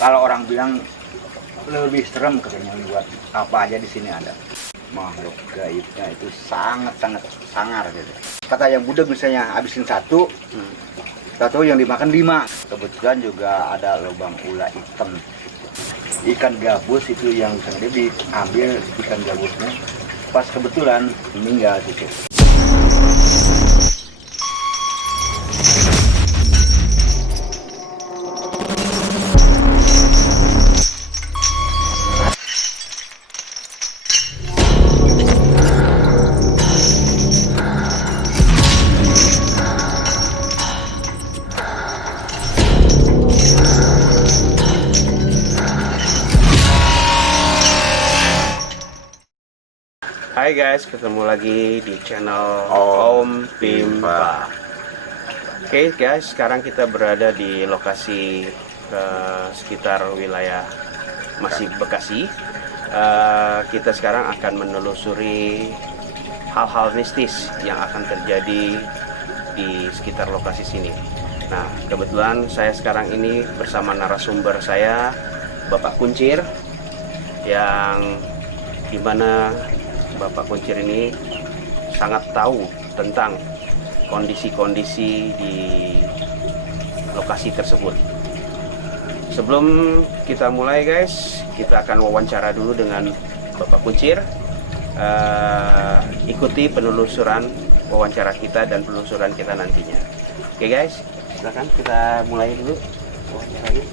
Kalau orang bilang lebih serem katanya, buat apa aja di sini ada. Makhluk gaibnya itu sangat-sangat sangar gitu. Kata yang budak misalnya habisin satu, tahu yang dimakan 5. Kebetulan juga ada lubang ular hitam. Ikan gabus itu yang sengaja diambil ikan gabusnya. Pas kebetulan meninggal gitu. Hai guys, ketemu lagi di channel Om Pimpa. Oke guys, sekarang kita berada di lokasi sekitar wilayah masih Bekasi. Kita sekarang akan menelusuri hal-hal mistis yang akan terjadi di sekitar lokasi sini. Nah, kebetulan saya sekarang ini bersama narasumber saya, Bapak Kuncir, yang dimana Bapak Kuncir ini sangat tahu tentang kondisi-kondisi di lokasi tersebut. Sebelum kita mulai guys, kita akan wawancara dulu dengan Bapak Kuncir. Ikuti penelusuran wawancara kita dan penelusuran kita nantinya. Oke guys, silakan kita mulai dulu wawancaranya.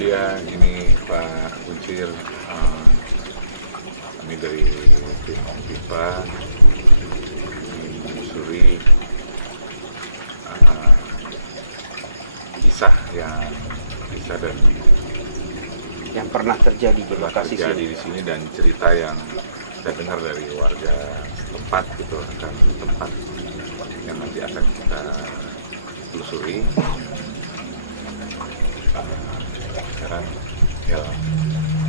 Iya, ini Pak Kuncir. Kami dari tim Om Pimpa menyusuri kisah dan Yang pernah terjadi di lokasi di sini dan cerita yang kita dengar dari warga setempat gitu akan tempat yang nanti akan kita telusuri. Sekarang ya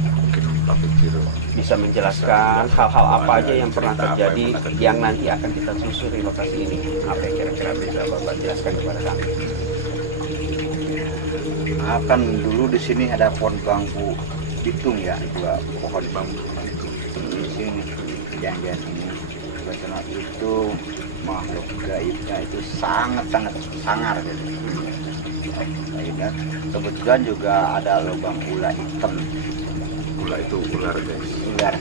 mungkin Pak Kuncir bisa menjelaskan hal-hal apa aja yang pernah terjadi yang nanti akan kita susuri lokasi ini. Apa yang kira-kira bisa Bapak jelaskan kepada kami? Kan dulu di sini ada pohon bambu bitung ya, 2 pohon bambu di sini yang sini. Karena itu makhluk gaibnya itu sangat-sangat sangar gitu. Kebetulan juga ada lubang ular hitam. ular itu ular guys. Ular.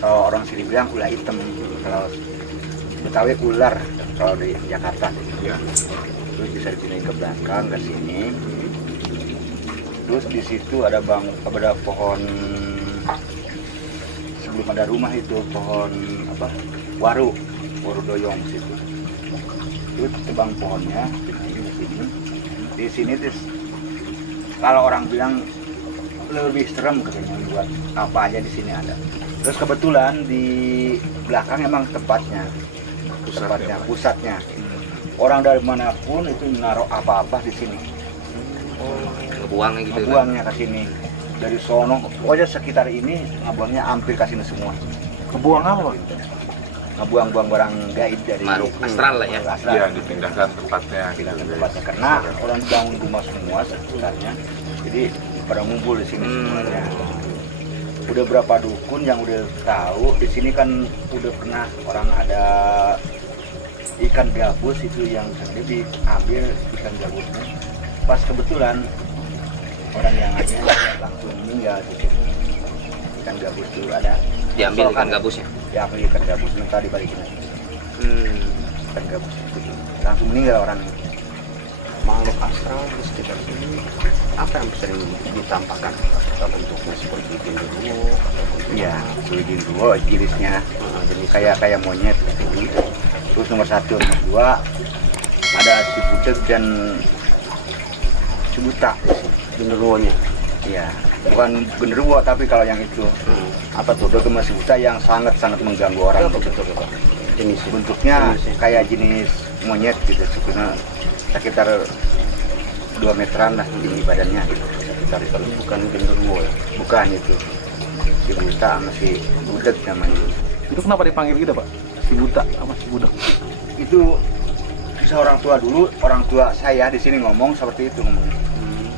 Kalau orang sini bilang ular hitam, kalau Betawi ular kalau di Jakarta. Ya. Terus bisa dipindahin ke belakang ke sini. Terus di situ ada pohon, sebelum ada rumah itu pohon apa? Waru doyong di situ. Terus tebang pohonnya di sini. Di sini terus kalau orang bilang lebih serem katanya, buat apa aja di sini ada. Terus kebetulan di belakang emang pusatnya. Orang dari manapun itu menaruh apa-apa di sini. Ngebuangnya gitu. Ngebuangnya ke sini. Dari sono, pokoknya sekitar ini ngebuangnya hampir ke sini semua. Kebuang apa? Ngebuang-buang barang gaib dari Makhluk astral lah ya. Iya, dipindahkan tempatnya. Karena orang bangun rumah semua sebenarnya. Jadi pada ngumpul di sini semuanya. Udah berapa dukun yang udah tahu di sini kan udah pernah orang ada ikan gabus itu yang sengaja diambil ikan gabusnya. Pas kebetulan orang yang ada langsung meninggal gitu. Ikan gabus itu ada. Diambil ikan gabusnya. Diambil ikan gabus, minta dibalikin lagi. Ikan gabus itu langsung meninggal orang. Makhluk astral di sekitar sini apa yang sering ditampakkan? Atau bentuknya seperti genderuwo? Iya, seperti genderuwo jenisnya. Kayak monyet. Terus nomor 1, nomor 2 ada si budak dan si buta. Genderuwonya? Iya, bukan genderuwo tapi kalau yang itu Apa tuh? budak sama si buta yang sangat mengganggu orang. Betul. Jenis Bentuknya kayak jenis monyet gitu, sekitar 2 meteran lah tinggi badannya gitu. Sekitar itu. bukan genderuwo ya? Bukan itu. Si buta sama si budak namanya. Itu kenapa dipanggil gitu Pak? Si buta sama si budak? Itu bisa orang tua dulu, orang tua saya di sini ngomong seperti itu ngomongnya.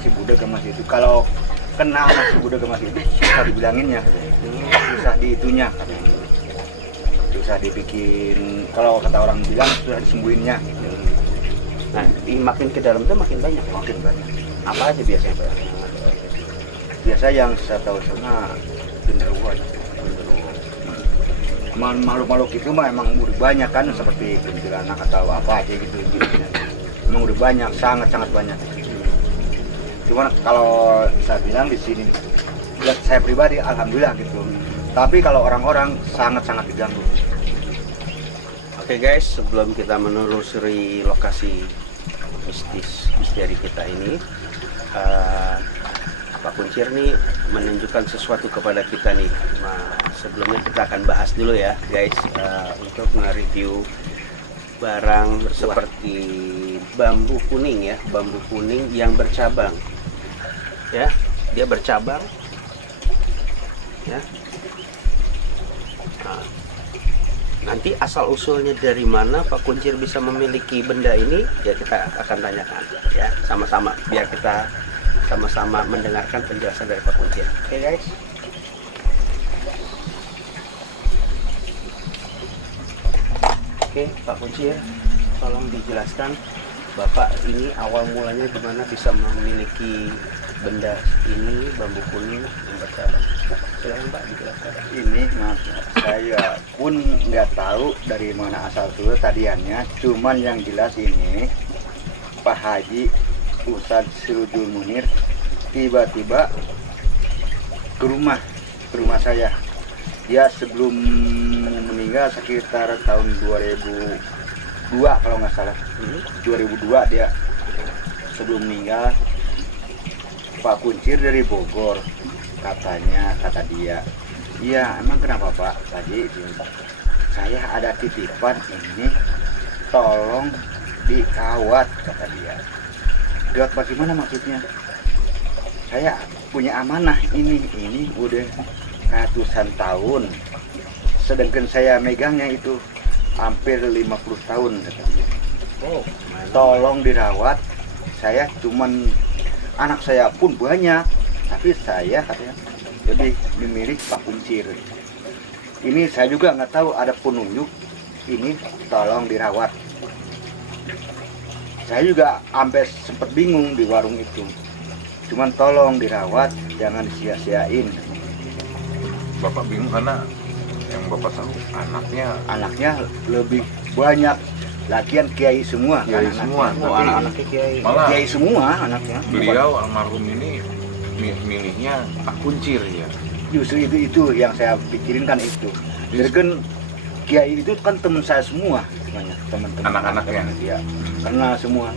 Si si Buddha Gemas itu. Kalau kena sama si Buddha Gemas itu susah dibilanginnya, susah diitunya, susah dibikin. Kalau kata orang bilang susah disembuhinnya. Nah, makin ke dalam tuh makin banyak. Makin banyak. Apa aja biasanya Pak? Biasa yang saya tahu sama genderuwo. Makhluk-makhluk itu mah emang udah banyak kan, seperti kuntilanak atau apa aja gitu. Emang udah banyak, sangat-sangat banyak. Cuman kalau saya bilang di sini, ya saya pribadi alhamdulillah gitu. Tapi kalau orang-orang sangat-sangat diganggu. Oke guys, sebelum kita menelusuri lokasi misteri kita ini, Pak Kuncir nih menunjukkan sesuatu kepada kita nih. Nah, sebelumnya kita akan bahas dulu ya guys, untuk nge-review barang seperti bambu kuning ya, bambu kuning yang bercabang ya, dia bercabang ya. Nah, nanti asal usulnya dari mana Pak Kuncir bisa memiliki benda ini ya, kita akan tanyakan ya sama-sama, biar kita sama-sama mendengarkan penjelasan dari Pak Kuncir. Oke guys. Oke Pak Kuncir, tolong dijelaskan Bapak ini awal mulanya gimana bisa memiliki benda ini, bambu kuning yang bercabang. Silakan Pak dijelaskan. Ini maaf, saya pun nggak tahu dari mana asal usul tadiannya. Cuman yang jelas ini Pak Haji Ustadz Sirojul Munir tiba-tiba ke rumah saya. Dia sebelum meninggal sekitar tahun 2002 kalau nggak salah. 2002 dia sebelum meninggal. Pak Kuncir dari Bogor katanya, kata dia, iya emang kenapa Pak Haji? Saya ada titipan ini, tolong dikawat, kata dia. Gawat bagaimana maksudnya? Saya punya amanah ini udah ratusan tahun, sedangkan saya megangnya itu hampir 50 tahun, katanya. Oh, Tolong dirawat, saya cuman anak saya pun banyak, tapi saya katanya lebih memilih Pak Kuncir. Ini saya juga nggak tahu ada penunjuk, ini tolong dirawat. Saya juga sampai sempat bingung di warung itu. Cuman tolong dirawat, jangan sia-siain. Bapak bingung karena yang Bapak tahu Anaknya lebih banyak, lagian kiai semua. Kiai kan semua. anaknya. oh anak-anaknya kiai. Malah Kiai semua anaknya. beliau almarhum ini milihnya Pak Kuncir ya. Justru itu yang saya pikirin kan itu. Jadi kan kiai itu kan teman saya semua, semuanya teman-teman. Anak-anaknya? Dia kenal semua.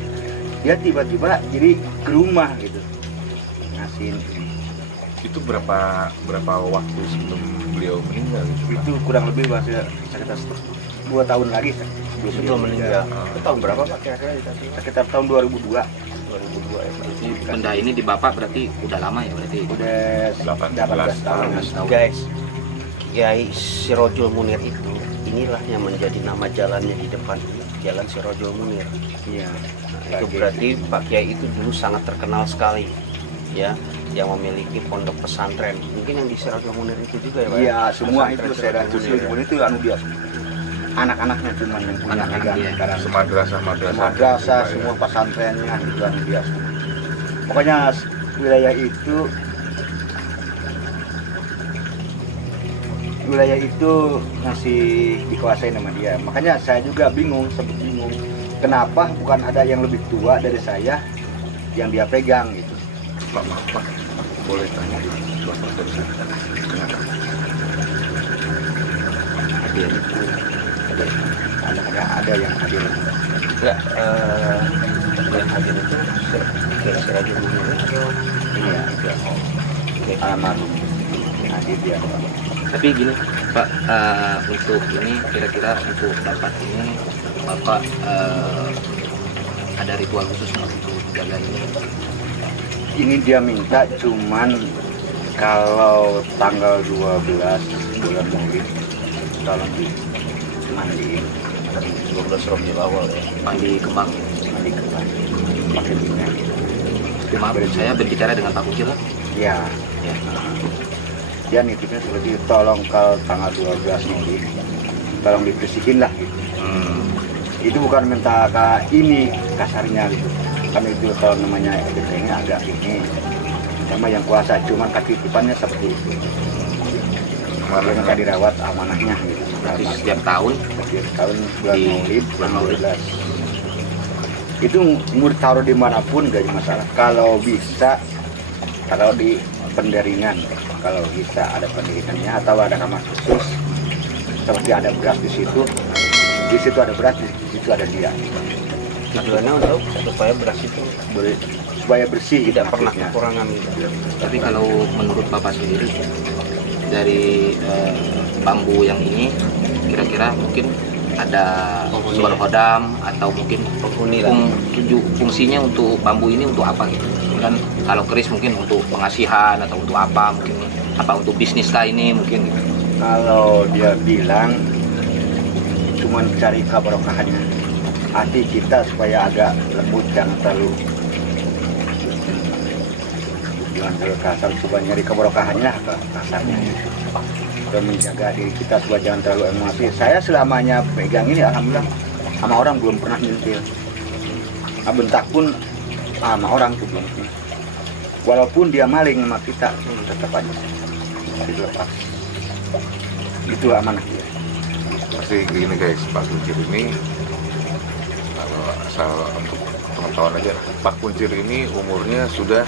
Dia tiba-tiba jadi ke rumah gitu, ngasihin. Itu berapa waktu sebelum beliau meninggal gitu, Pak? Itu kurang lebih masih sekitar 2 tahun lagi Sebelum meninggal. Itu tahun berapa Pak kira-kira dikasih? Sekitar tahun 2002. 2002 ya Pak. Ini benda ini di Bapak berarti udah lama ya berarti? Udah 18 tahun. Guys, Kiai Sirojul Munir itu inilah yang menjadi nama jalannya di depan ini, Jalan Sirojul Munir. Iya. Nah, itu berarti Pak Kiai itu dulu sangat terkenal sekali ya, yang memiliki pondok pesantren. Mungkin yang di Sirojul Munir itu juga ya Pak? Iya, semua Pesantren itu saya Sirojul dan Munir. itu anu dia semua. Anak-anaknya cuma yang punya Anak-anak megang dia. sekarang. Madrasah Madrasah semua pesantrennya itu anu dia semua. Pokoknya wilayah itu masih dikuasai sama dia. Makanya saya juga sempat bingung. Kenapa bukan ada yang lebih tua dari saya yang dia pegang gitu. Pak, boleh tanya dulu Bapak dari sana. Kenapa? Adil itu ada yang adil. Enggak, yang hadir itu Kiai Sirojul Munir atau Iya, Oke. almarhum adil dia. Tapi gini Pak, untuk ini kira-kira untuk Bapak ini, Bapak ada ritual khusus nggak untuk jaga ini? Ini dia minta cuman kalau tanggal 12 bulan Maulid tolong dimandiin 12 Rabiul Awal ya. Mandi kembang. mandi kembali pakai minyak. Maaf, saya berbicara dengan Pak Kuncir. Ya. Ya. Dia nitipnya seperti tolong kalau tanggal 12 nanti tolong dibersihin lah gitu. Itu bukan minta ini kasarnya gitu. Kami itu kalau namanya ini agak ini sama yang kuasa, cuman titipannya seperti itu. Dia minta dirawat amanahnya gitu. Berarti setiap tahun Setiap tahun bulan Di Maulid, bulan Maulid. 12. Itu mau taruh dimanapun gak masalah. Kalau bisa, kalau di penderingan, kalau bisa ada penderingannya atau ada kamar khusus, seperti ada beras di situ ada beras, di situ ada dia. Tujuannya untuk supaya beras itu Supaya bersih tidak gitu pernah maksudnya. kekurangan gitu. Tapi kalau menurut Bapak sendiri dari bambu yang ini kira-kira mungkin ada Penghuni. suara hodam atau mungkin Penghuni lah. fungsinya untuk bambu ini untuk apa gitu? Kan kalau keris mungkin untuk pengasihan atau untuk apa mungkin untuk bisnis kah ini mungkin gitu. Kalau dia bilang cuma cari keberkahannya, hati kita supaya agak lembut, jangan terlalu kasar, coba nyari keberkahannya lah kasarnya. Dan menjaga diri kita supaya jangan terlalu emosi. Saya selamanya pegang ini alhamdulillah sama orang belum pernah nyentil. Bentak pun sama orang tuh belum pernah. Walaupun dia maling sama kita, tetap aja dilepas. Itu amanah dia. Pasti gini guys, Pak Kuncir ini kalau asal untuk pengetahuan aja, Pak Kuncir ini umurnya sudah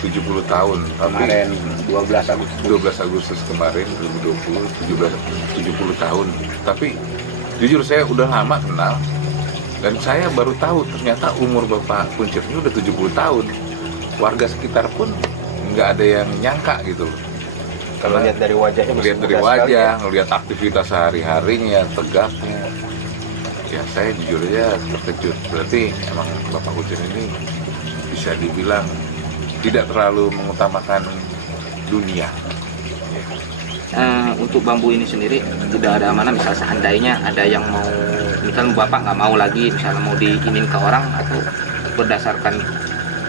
70 tahun. Kemarin 12 Agustus. 12 Agustus kemarin 2020, 70 tahun. Tapi jujur saya udah lama kenal dan saya baru tahu ternyata umur Bapak Kuncir ini udah 70 tahun. Warga sekitar pun nggak ada yang nyangka gitu loh. Kalau lihat dari wajahnya masih Melihat dari muda sekali wajah, ya. ngelihat aktivitas sehari-harinya, tegaknya. Ya saya jujur aja terkejut. Berarti emang Bapak Kuncir ini bisa dibilang tidak terlalu mengutamakan dunia. Untuk bambu ini sendiri sudah ada mana misal seandainya ada yang mau misal Bapak nggak mau lagi misalnya mau diinin ke orang atau berdasarkan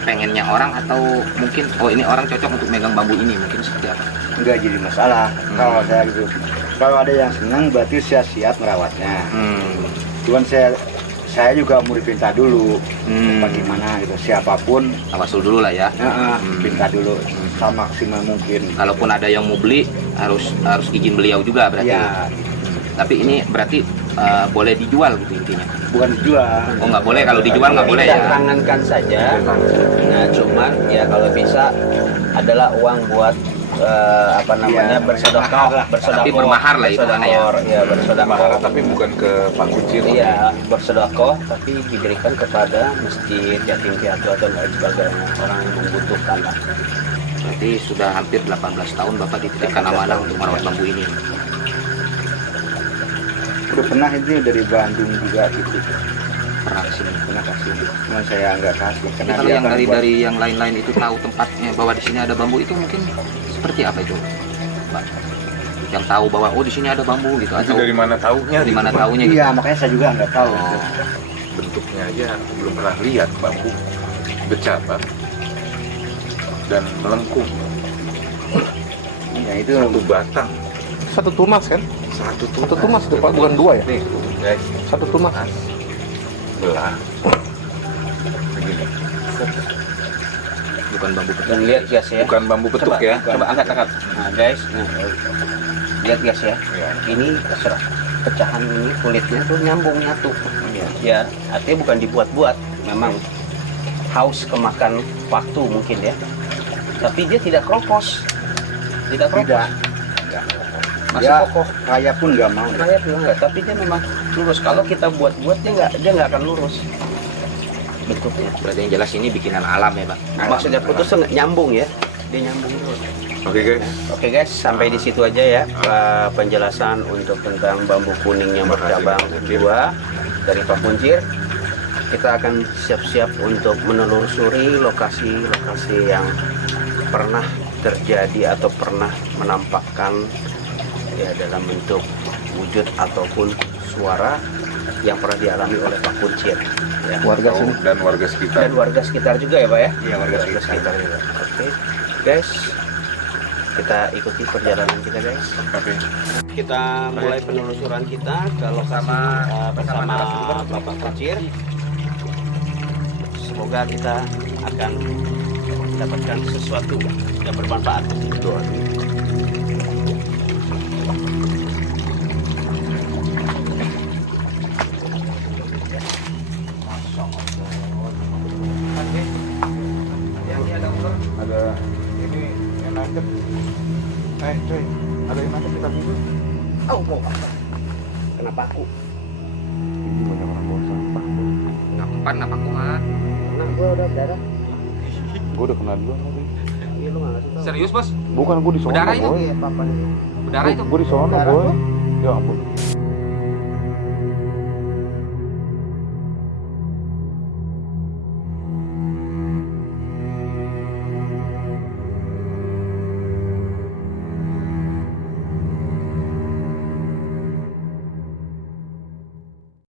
pengennya orang atau mungkin ini orang cocok untuk megang bambu ini mungkin seperti apa? Enggak jadi masalah kalau saya gitu. Kalau ada yang senang berarti saya siap merawatnya. Cuman saya juga mau dipinta dulu bagaimana gitu, siapapun Tawasul dulu lah ya. pinta dulu semaksimal mungkin. Kalaupun ada yang mau beli harus izin beliau juga berarti. Ya, Tapi ini berarti boleh dijual gitu intinya. bukan dijual. Oh nggak boleh, kalau dijual nggak boleh ya. Tangankan saja. Nah, cuman ya kalau bisa adalah uang buat Iya, bersedekah, Tapi bermahar lah itu mana ya? Ya, bersedekah. Mahar tapi bukan ke Pak Kuncir. Iya, bersedekah tapi diberikan kepada masjid, yatim piatu atau lain sebagainya, orang yang membutuhkan lah. Berarti sudah hampir 18 tahun Bapak dititipkan amanah untuk merawat bambu ini. Udah pernah itu dari Bandung juga gitu. Pernah kesini. Pernah kasih. Cuman saya nggak kasih Tapi karena kalau dia yang kan buat- dari yang lain-lain itu tahu tempatnya bahwa di sini ada bambu itu mungkin seperti apa itu, Pak? Yang tahu bahwa di sini ada bambu gitu Itu atau dari mana taunya? dari gitu, mana Pak? tahunya gitu? Iya, makanya saya juga nggak tahu. Oh, Bentuknya aja belum pernah lihat bambu bercabang dan melengkung. Ya itu Satu batang, Satu tunas kan? satu Satu tunas itu Pak, bukan dua ya? Nih guys, Satu tunas. belah. Begini. bukan bambu Dan petung. lihat guys ya. Bukan bambu petuk Coba, ya. Coba angkat. Nah, guys, lihat guys ya. Ya. Ini terserah pecahan ini kulitnya tuh nyambung nyatu. Ya, artinya bukan dibuat-buat. Memang haus kemakan waktu mungkin ya. Tapi dia tidak kropos. Tidak kropos. tidak. Masih Ya, kokoh. kaya pun nggak mau. Rayap juga enggak, tapi dia memang lurus. Kalau kita buat-buat dia nggak akan lurus bentuknya. Berarti yang jelas ini bikinan alam ya, Pak. Maksudnya putus tuh nyambung ya. Dia nyambung terus. Oke guys, Oke guys, sampai di situ aja ya penjelasan untuk tentang bambu kuning yang bercabang dua dari Pak Kuncir. Kita akan siap-siap untuk menelusuri lokasi-lokasi yang pernah terjadi atau pernah menampakkan ya dalam bentuk wujud ataupun suara yang pernah dialami oleh Pak Kuncir ya. Warga Tahu, sini. dan warga sekitar. Dan warga sekitar juga ya Pak ya? Iya, warga sekitar. juga. Oke, guys, kita ikuti perjalanan kita guys. Oke. Kita mulai penelusuran kita ke lokasi bersama Bapak Kuncir. Semoga kita akan mendapatkan sesuatu yang bermanfaat. Doa. Ada ini yang nangkep. Coy, ada yang nangkep kita dulu. Oh, mau apa? Kenapa aku? Ini banyak orang bawa sampah. Ngapain apa kuat? Nah, gua udah berdarah. Gue udah kenal duluan tadi. Iya, lu nggak ngasih tahu. Serius bos? Bukan gue di sono, Berdarah itu? boy. Iya, papa nih. Berdarah itu? Gue di sono, Berdarah, boy. Bos? Ya ampun.